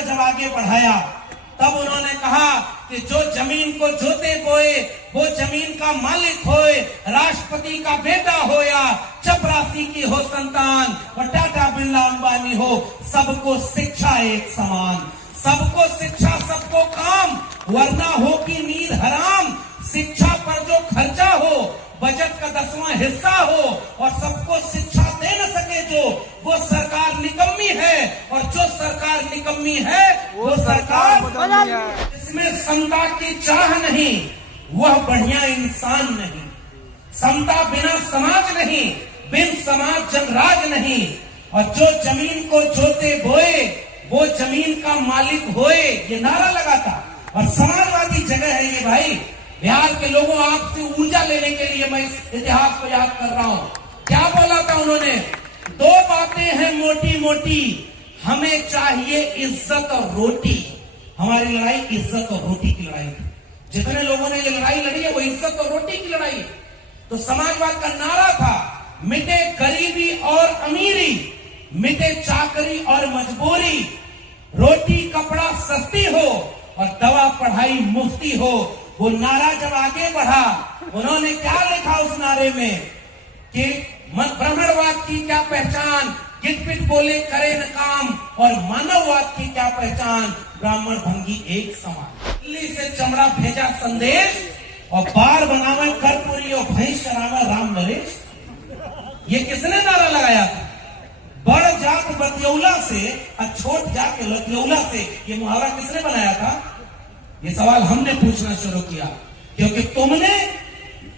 को जब आगे बढ़ाया तब उन्होंने कहा कि जो जमीन को जोते बोए वो जमीन का मालिक होए, राष्ट्रपति का बेटा हो या चपरासी की हो संतान, और टाटा बिरला अंबानी हो, सबको शिक्षा एक समान, सबको शिक्षा सबको काम, वरना हो की नींद हराम। शिक्षा पर जो खर्चा हो बजट का 10वां हिस्सा हो और सबको शिक्षा दे न सके जो, वो सरकार निकम्मी है, और जो सरकार निकम्मी है वो सरकार इसमें समता की चाह नहीं, वह बढ़िया इंसान नहीं। समता बिना समाज नहीं, बिन समाज जनराज नहीं, और जो जमीन को जोते बोए वो जमीन का मालिक होए, ये नारा लगा था। और समाजवादी जगह है ये भाई। बिहार के लोगों, आपसे ऊर्जा लेने के लिए मैं इस इतिहास को याद कर रहा हूँ। क्या बोला था उन्होंने? दो बातें हैं मोटी मोटी, हमें चाहिए इज्जत और रोटी। हमारी लड़ाई इज्जत और रोटी की लड़ाई थी। जितने लोगों ने ये लड़ाई लड़ी है वो इज्जत और रोटी की लड़ाई है। तो समाजवाद का नारा था, मिटे गरीबी और अमीरी, मिटे चाकरी और मजबूरी, रोटी कपड़ा सस्ती हो और दवा पढ़ाई मुफ्ती हो। वो नारा जब आगे बढ़ा, उन्होंने क्या लिखा उस नारे में कि ब्राह्मणवाद की क्या पहचान, गिटपिट बोले करे न काम, और मानववाद की क्या पहचान, ब्राह्मण भंगी एक समान। दिल्ली से चमड़ा भेजा संदेश, और बार बनावे कर्पूरी और भैंस चरावे राम नरेश। ये किसने नारा लगाया था? बड़ जात बतियौला से और छोट जात के लतियौला से। ये मुहावरा किसने बनाया था? ये सवाल हमने पूछना शुरू किया, क्योंकि तुमने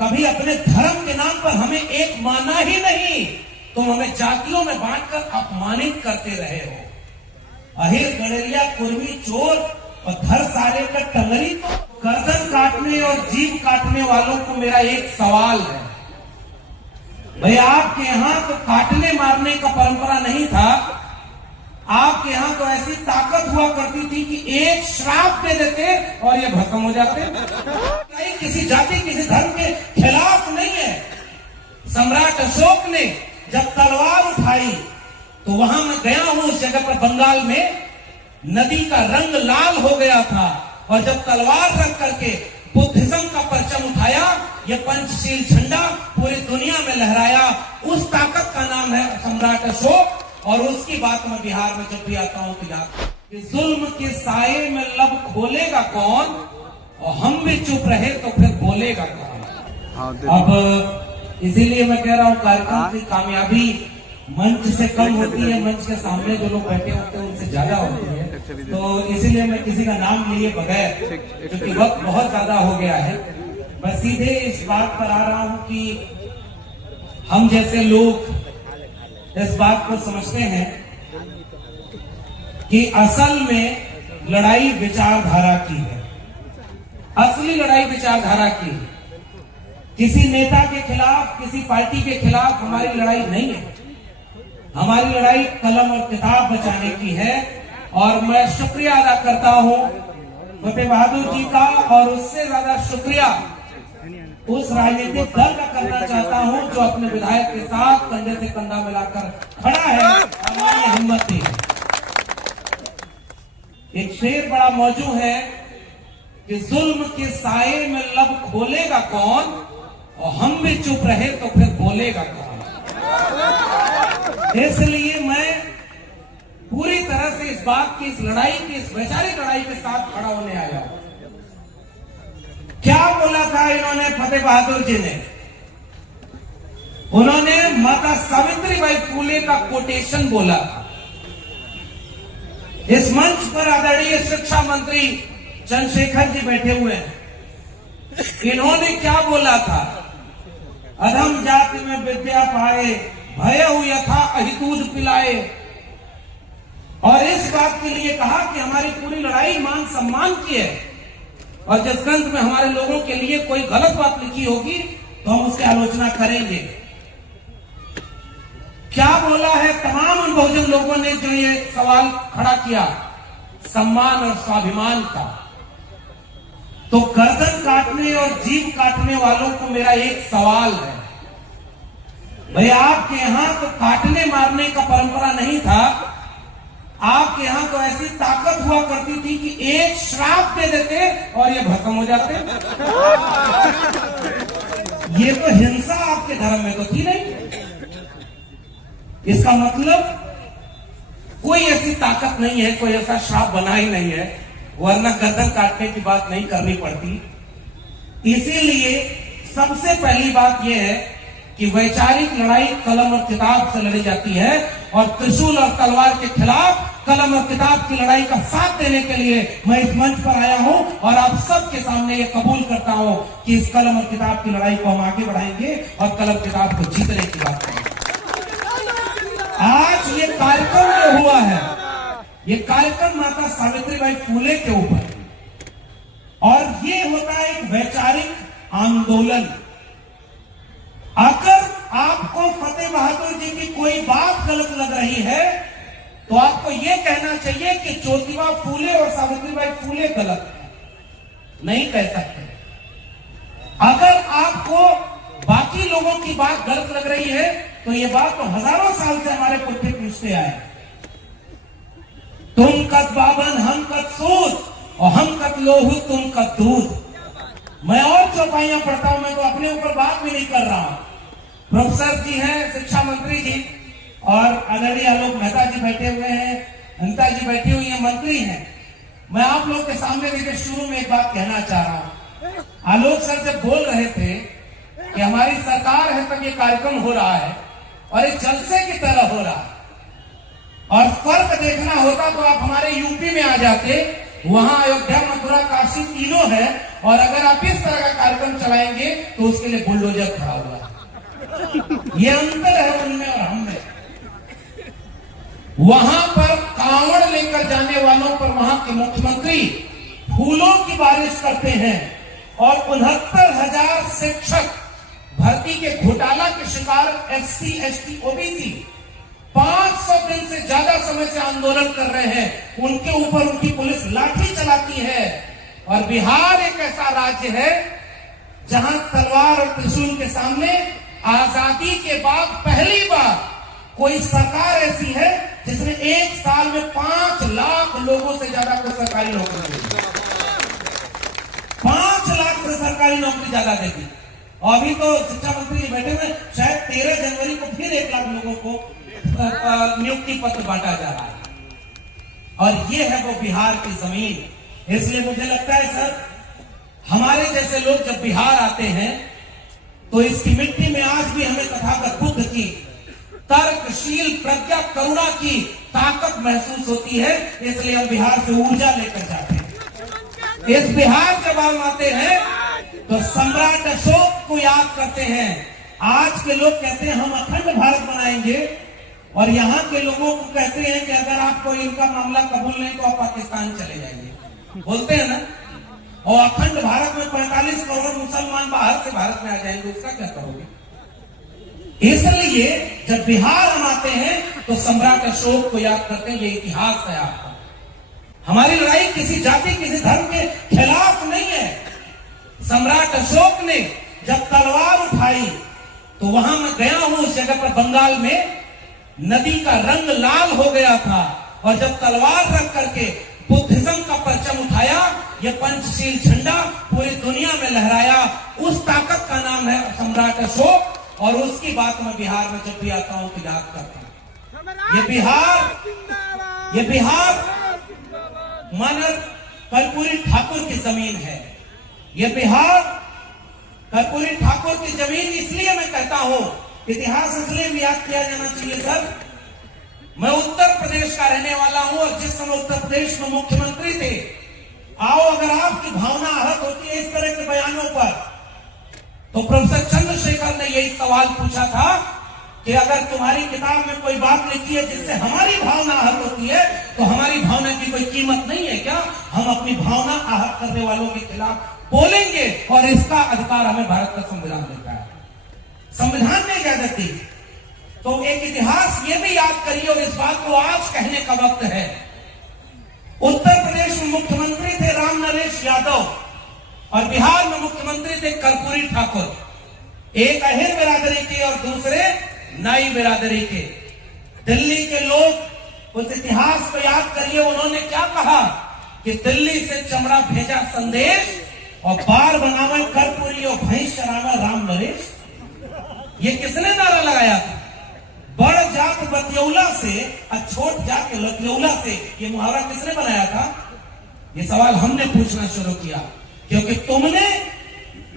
कभी अपने धर्म के नाम पर हमें एक माना ही नहीं। तुम हमें जातियों में बांटकर अपमानित करते रहे हो। अहिर गड़ेरिया कुर्मी चोर और धर सारे का टंगरी। तो गर्दन काटने और जीभ काटने वालों को मेरा एक सवाल है, भाई आपके यहाँ तो काटने मारने का परंपरा नहीं था, आपके यहाँ तो ऐसी ताकत हुआ करती थी कि एक श्राप दे देते और ये खत्म हो जाते। किसी जाति किसी धर्म के खिलाफ नहीं है। सम्राट अशोक ने जब तलवार उठाई तो वहां मैं गया हूं, उस जगह पर बंगाल में नदी का रंग लाल हो गया था, और जब तलवार रख करके बुद्धिज्म का परचम उठाया, ये पंचशील झंडा पूरी दुनिया में लहराया। उस ताकत का नाम है सम्राट अशोक। और उसकी बात मैं बिहार में जब भी आता हूं तो याद कि जुल्म के साये में लब खोलेगा कौन, और हम भी चुप रहे तो फिर बोलेगा कौन। अब इसीलिए मैं कह रहा हूं, कार्यक्रम की कामयाबी मंच से कम होती है, मंच के सामने जो लोग बैठे होते हैं उनसे ज्यादा होती है। तो इसीलिए मैं किसी का नाम लिए बगैर, क्योंकि वक्त बहुत ज्यादा हो गया है, बस सीधे इस बात पर आ रहा हूं कि हम जैसे लोग इस बात को समझते हैं कि असल में लड़ाई विचारधारा की है। असली लड़ाई विचारधारा की है। किसी नेता के खिलाफ, किसी पार्टी के खिलाफ हमारी लड़ाई नहीं है। हमारी लड़ाई कलम और किताब बचाने की है। और मैं शुक्रिया अदा करता हूं फतेह बहादुर जी का, और उससे ज्यादा शुक्रिया उस राजनीतिक दल का करना चाहता हूं जो अपने विधायक के साथ कंधे से कंधा मिलाकर खड़ा है, हमारी हिम्मत थी। एक शेर बड़ा मौजू है कि जुल्म के साये में लब खोलेगा कौन, और हम भी चुप रहे तो फिर बोलेगा कौन। इसलिए मैं पूरी तरह से इस बात की, इस लड़ाई की, इस वैचारिक लड़ाई के साथ खड़ा होने आया हूं। क्या बोला था इन्होंने, फतेह बहादुर जी ने? उन्होंने माता सावित्रीबाई फुले का कोटेशन बोला था। इस मंच पर आदरणीय शिक्षा मंत्री चंद्रशेखर जी बैठे हुए हैं। इन्होंने क्या बोला था? अधम जाति में विद्या पाए, भयउ यथा अहि दूध पिलाए। और इस बात के लिए कहा कि हमारी पूरी लड़ाई मान सम्मान की है, और जिस ग्रंथ में हमारे लोगों के लिए कोई गलत बात लिखी होगी तो हम उसकी आलोचना करेंगे। क्या बोला है तमाम उन बहुजन लोगों ने जो ये सवाल खड़ा किया सम्मान और स्वाभिमान का? तो गर्दन काटने और जीभ काटने वालों को मेरा एक सवाल है, भाई आपके यहां तो काटने मारने का परंपरा नहीं था, आपके यहाँ तो ऐसी ताकत हुआ करती थी कि एक श्राप दे देते और ये खत्म हो जाते। ये तो हिंसा आपके धर्म में तो थी नहीं। इसका मतलब कोई ऐसी ताकत नहीं है, कोई ऐसा श्राप बना ही नहीं है, वरना गर्दन काटने की बात नहीं करनी पड़ती। इसीलिए सबसे पहली बात यह है कि वैचारिक लड़ाई कलम और किताब से लड़ी जाती है, और त्रिशूल और तलवार के खिलाफ कलम और किताब की लड़ाई का साथ देने के लिए मैं इस मंच पर आया हूं, और आप सबके सामने ये कबूल करता हूं कि इस कलम और किताब की लड़ाई को हम आगे बढ़ाएंगे और कलम किताब को जीतने की बात करेंगे। आज ये कार्यक्रम जो हुआ है, ये कार्यक्रम माता सावित्रीबाई फूले के ऊपर, और ये होता है एक वैचारिक आंदोलन। अगर आपको फतेह बहादुर जी की कोई बात गलत लग रही है तो आपको यह कहना चाहिए कि ज्योतिबा फूले और सावित्रीबाई फूले गलत है, नहीं कह सकते। अगर आपको बाकी लोगों की बात गलत लग रही है तो ये बात तो हजारों साल से हमारे पुरखे पूछते आए, तुम कद बाबन हम कद सूद और हम कद लोहू तुम कद दूध। मैं और चौपाइयां पढ़ता हूं, मैं तो अपने ऊपर बात भी नहीं कर रहा हूं। प्रोफेसर जी हैं, शिक्षा मंत्री जी, और आदरणीय आलोक मेहता जी बैठे हुए हैं, अनिता जी बैठी हुई है, मंत्री हैं। मैं आप लोग के सामने देखिए शुरू में एक बात कहना चाह रहा हूं। आलोक सर जब बोल रहे थे कि हमारी सरकार है तब ये कार्यक्रम हो रहा है और एक जलसे की तरह हो रहा है, और फर्क देखना होता तो आप हमारे यूपी में आ जाते, वहां अयोध्या मथुरा काशी तीनों है, और अगर आप इस तरह का कार्यक्रम चलाएंगे तो उसके लिए बुलडोजर खड़ा हुआ है। ये अंतर है उनमें और हम में। वहां पर कांवड़ लेकर जाने वालों पर वहां के मुख्यमंत्री फूलों की बारिश करते हैं, और 69,000 शिक्षक भर्ती के घोटाला के शिकार SC ST OBC 500 दिन से ज्यादा समय से आंदोलन कर रहे हैं, उनके ऊपर उनकी पुलिस लाठी चलाती है। और बिहार एक ऐसा राज्य है जहां तलवार और त्रिशूल के सामने आजादी के बाद पहली बार कोई सरकार ऐसी है जिसने एक साल में 5 लाख लोगों से ज्यादा को सरकारी नौकरी दी। 5 लाख से सरकारी नौकरी ज्यादा देगी। और अभी तो शिक्षा मंत्री जी बैठे हुए, शायद 13 जनवरी को फिर 1 लाख लोगों को नियुक्ति पत्र बांटा जा रहा है, और ये है वो बिहार की जमीन। इसलिए मुझे लगता है सर, हमारे जैसे लोग जब बिहार आते हैं तो इसकी मिट्टी में आज भी हमें तथागत बुद्ध की तर्कशील प्रज्ञा करुणा की ताकत महसूस होती है। इसलिए हम बिहार से ऊर्जा लेकर जाते हैं। इस बिहार जब हम आते हैं तो सम्राट अशोक को याद करते हैं। आज के लोग कहते हैं हम अखंड भारत बनाएंगे, और यहाँ के लोगों को कहते हैं कि अगर आपको इनका मामला कबूल नहीं तो आप पाकिस्तान चले जाइए, बोलते हैं ना। और अखंड भारत में 45 करोड़ मुसलमान बाहर से भारत में आ जाएंगे, उसका क्या करोगे? इसलिए जब बिहार हम आते हैं तो सम्राट अशोक को याद करते हैं। ये इतिहास है आपका। हमारी लड़ाई किसी जाति किसी धर्म के खिलाफ नहीं है। सम्राट अशोक ने जब तलवार उठाई तो वहां मैं गया हूं, उस जगह पर बंगाल में नदी का रंग लाल हो गया था, और जब तलवार रख करके बुद्धिज्म का परचम उठाया, ये पंचशील झंडा पूरी दुनिया में लहराया। उस ताकत का नाम है सम्राट अशोक, और उसकी बात मैं बिहार में जब भी आता हूं तो याद करता हूं। ये बिहार मानव कर्पूरी ठाकुर की जमीन है। ये बिहार कर्पूरी ठाकुर की जमीन, इसलिए मैं कहता हूं, इतिहास इसलिए भी याद किया जाना चाहिए सर। मैं उत्तर प्रदेश का रहने वाला हूं, और जिस समय उत्तर प्रदेश में मुख्यमंत्री थे, आओ अगर आपकी भावना आहत होती है इस तरह के बयानों पर, तो प्रोफेसर चंद्रशेखर ने यही सवाल पूछा था कि अगर तुम्हारी किताब में कोई बात लिखी है जिससे हमारी भावना आहत होती है तो हमारी भावना की कोई कीमत नहीं है क्या? हम अपनी भावना आहत करने वालों के खिलाफ बोलेंगे, और इसका अधिकार हमें भारत का संविधान देता है। संविधान ने इजाजत दी। तो एक इतिहास ये भी याद करिए, और इस बात को आज कहने का वक्त है। उत्तर प्रदेश में मुख्यमंत्री थे राम नरेश यादव, और बिहार में मुख्यमंत्री थे कर्पूरी ठाकुर। एक अहिर बिरादरी के और दूसरे नाई बिरादरी के। दिल्ली के लोग उस इतिहास को याद करिए, उन्होंने क्या कहा कि दिल्ली से चमड़ा भेजा संदेश और बार बनावे कर्पूरी और भैंस चरावे राम नरेश। ये किसने नारा लगाया था? बड़ जात बतियौला से और छोट जात लतियौला से। ये मुहावरा किसने बनाया था? ये सवाल हमने पूछना शुरू किया, क्योंकि तुमने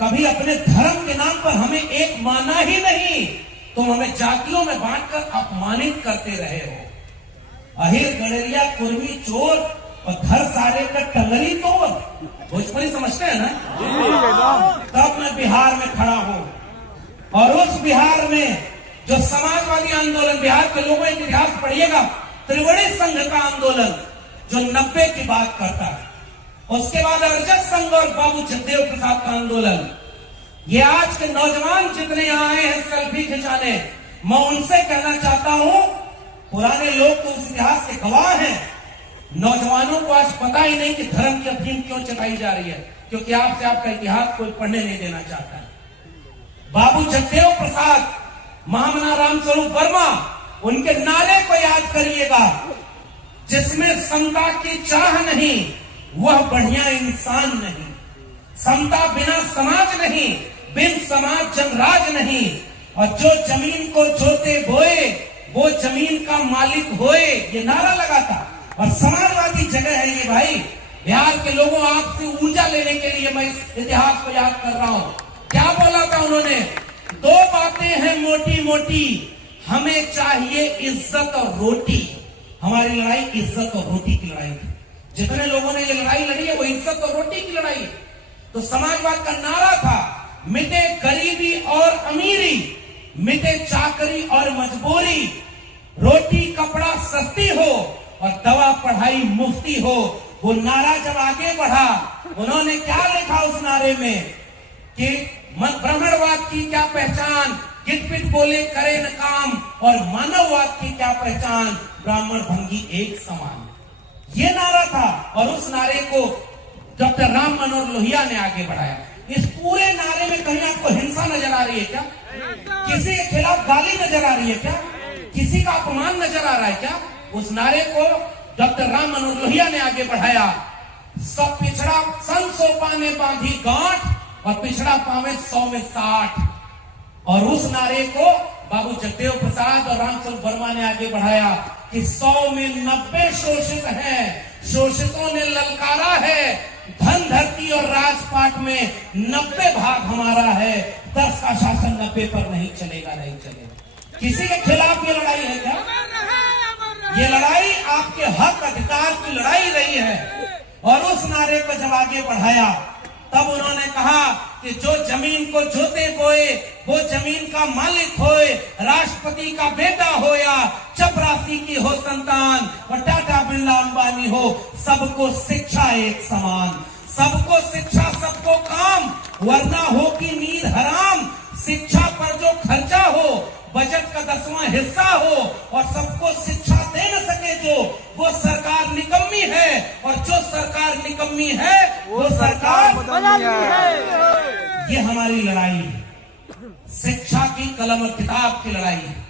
कभी अपने धर्म के नाम पर हमें एक माना ही नहीं। तुम हमें जातियों में बांटकर अपमानित करते रहे हो। अहिर गड़ेरिया कुर्मी चोर और घर सारे का टंगरी तोड़। भोजपुरी समझते हैं ना? तब मैं बिहार में खड़ा हूं और उस बिहार में जो समाजवादी आंदोलन, बिहार के लोगों का इतिहास पढ़िएगा, त्रिवेणी संघ का आंदोलन जो 90 की बात करता है, उसके बाद अर्जक संघ और बाबू जगदेव प्रसाद का आंदोलन। ये आज के नौजवान जितने यहां आए हैं सेल्फी खिंचाने, मैं उनसे कहना चाहता हूं, पुराने लोग तो उस इतिहास के गवाह हैं। नौजवानों को आज पता ही नहीं कि धर्म की अफीम क्यों चलाई जा रही है, क्योंकि आपसे आपका इतिहास कोई पढ़ने नहीं देना चाहता है। बाबू जगदेव प्रसाद, महामना रामस्वरूप वर्मा, उनके नारे को याद करिएगा, जिसमें समता की चाह नहीं वह बढ़िया इंसान नहीं, समता बिना समाज नहीं, बिन समाज जनराज नहीं, और जो जमीन को जोते बोए वो जमीन का मालिक होए। ये नारा लगा था और समाजवादी जगह है ये भाई। बिहार के लोगों, आपसे ऊर्जा लेने के लिए मैं इस इतिहास को याद कर रहा हूं। क्या बोला था उन्होंने? दो बातें हैं मोटी मोटी, हमें चाहिए इज्जत और रोटी। हमारी लड़ाई इज्जत और रोटी की लड़ाई थी। जितने लोगों ने ये लड़ाई लड़ी है वो इज्जत और रोटी की लड़ाई है। तो समाजवाद का नारा था, मिटे गरीबी और अमीरी, मिटे चाकरी और मजबूरी, रोटी कपड़ा सस्ती हो और दवा पढ़ाई मुफ्ती हो। वो नारा जब आगे बढ़ा, उन्होंने क्या लिखा उस नारे में कि ब्राह्मणवाद की क्या पहचान, गिटपिट बोले करे न काम, और मानववाद की क्या पहचान, ब्राह्मण भंगी एक समान। ये नारा था और उस नारे को डॉक्टर राम मनोहर लोहिया ने आगे बढ़ाया। इस पूरे नारे में कहीं आपको हिंसा नजर आ रही है क्या? किसी के खिलाफ गाली नजर आ रही है क्या? किसी का अपमान नजर आ रहा है क्या? उस नारे को डॉक्टर राम मनोहर लोहिया ने आगे बढ़ाया। सब पिछड़ा सन 100 पाने बांधी गांठ और पिछड़ा पावे 100 में 60। और उस नारे को बाबू जगदेव प्रसाद और रामस्वरूप वर्मा ने आगे बढ़ाया कि 100 में 90 शोषित हैं, शोषितों ने ललकारा है, धन धरती और राजपाट में 90 भाग हमारा है, 10 का शासन 90 पर नहीं चलेगा, नहीं चलेगा। किसी के खिलाफ ये लड़ाई है क्या? ये लड़ाई आपके हक अधिकार की लड़ाई रही है। और उस नारे को जब आगे बढ़ाया, तब उन्होंने कहा कि जो जमीन को जोते बोए वो जमीन का मालिक होए, राष्ट्रपति का बेटा हो या चपरासी की हो संतान, और टाटा बिरला अंबानी हो, सबको शिक्षा एक समान। सबको शिक्षा सबको काम, वरना हो की नींद हराम। शिक्षा पर जो खर्चा हो, बजट का 10वां हिस्सा हो, और सबको शिक्षा दे न सके जो, वो सरकार निकम्मी है। और जो सरकार निकम्मी है वो सरकार बदलनी है। ये हमारी लड़ाई है, शिक्षा की कलम और किताब की लड़ाई है।